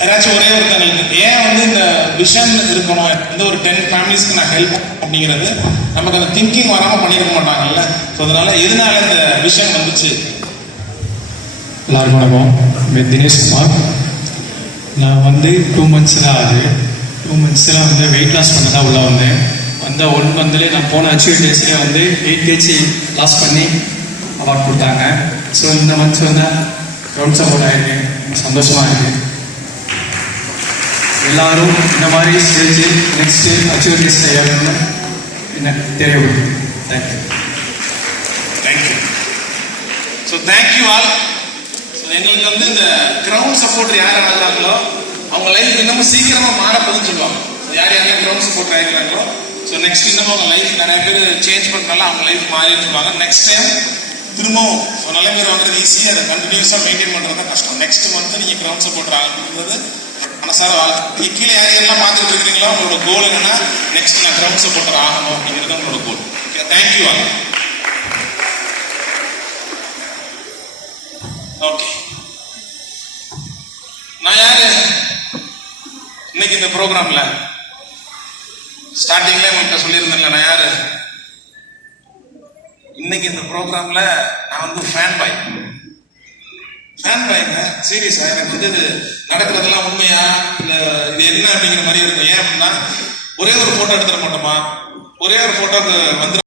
யாராச்சும் ஒரே ஒருத்தங்களுக்கு ஏன் வந்து இந்த விஷன் இருக்கணும், இந்த ஒரு 10 ஃபேமிலிஸ்க்கு நான் ஹெல்ப் அப்படிங்கிறது நமக்கு அந்த திங்கிங் வராமல் பண்ணிருக்க மாட்டாங்கல்ல. ஸோ அதனால எதனால இந்த விஷன் வந்துச்சு? எல்லாருக்கும் வணக்கம். தினேஷ்குமார். நான் வந்து 2 months தான் ஆகுது. 2 monthsல வந்து வெயிட் லாஸ் பண்ண தான் உள்ள வந்தேன். வந்த 1 monthலேயே நான் போன அச்சீவ் டேஸ்லேயே வந்து 8 kg லாஸ் பண்ணி அவார்ட் கொடுத்தாங்க. ஸோ இந்த மந்த்ஸ் வந்து கிரவுண்ட் சப்போர்ட் ஆகிருக்கு, சந்தோஷமாக இருக்குது. எல்லாரும் இந்த மாதிரி ஸ்டேஜ் நெக்ஸ்ட்டு அச்சீவ் டேஸ் செய்யணும்னு எனக்கு தெரியப்படுது. Thank you. Thank you. So thank you all. எங்களுக்கு வந்து இந்த கிரவுண்ட் சப்போர்ட் யார் ஆகுறாங்களோ அவங்க லைஃப் இன்னமும் சீக்கிரமா மாறப்போகுதுன்னு சொல்லுவாங்க. யார் யாரெல்லாம் கிரவுண்ட் சப்போர்ட் ஆகிறாங்களோ ஸோ நெக்ஸ்ட் இன்னமும் அவங்க லைஃப் நிறைய பேர் சேஞ்ச் பண்ணுறனால அவங்க லைஃப் மாறின்னு சொல்லுவாங்க. நெக்ஸ்ட் டைம் திரும்பவும் நல்ல பேர் வாங்குறது ஈஸி, அதை கண்டினியூஸாக மெயின்டைன் பண்ணுறது தான் கஷ்டம். நெக்ஸ்ட் மந்த் நீங்கள் கிரவுண்ட் சப்போர்ட் ஆகுறது மனசார வாழ்க்கை. கீழே யாரையெல்லாம் பார்த்துட்டு இருக்கிறீங்களோ உங்களோட கோல் என்னன்னா நெக்ஸ்ட் நான் கிரவுண்ட் சப்போர்ட்டர் ஆகணும் அப்படிங்கிறது உங்களோட goal. Okay, thank you all. Okay, நான் யாரு இன்னைக்கு இந்த ப்ரோக்ராம்ல ஸ்டார்டிங்ல உங்கள்கிட்ட சொல்லியிருந்தேன்ல நான் யாரு. இன்னைக்கு இந்த ப்ரோக்ராம்ல நான் வந்து ஃபேன் பாய்ங்க. சீரியஸா எனக்கு வந்து இது நடக்கிறதெல்லாம் உண்மையா இல்ல இது என்ன அப்படிங்கிற மாதிரி இருக்கும். ஏன் அப்படின்னா ஒரே ஒரு போட்டோ எடுத்துட மாட்டோமா, ஒரே ஒரு போட்டோக்கு வந்து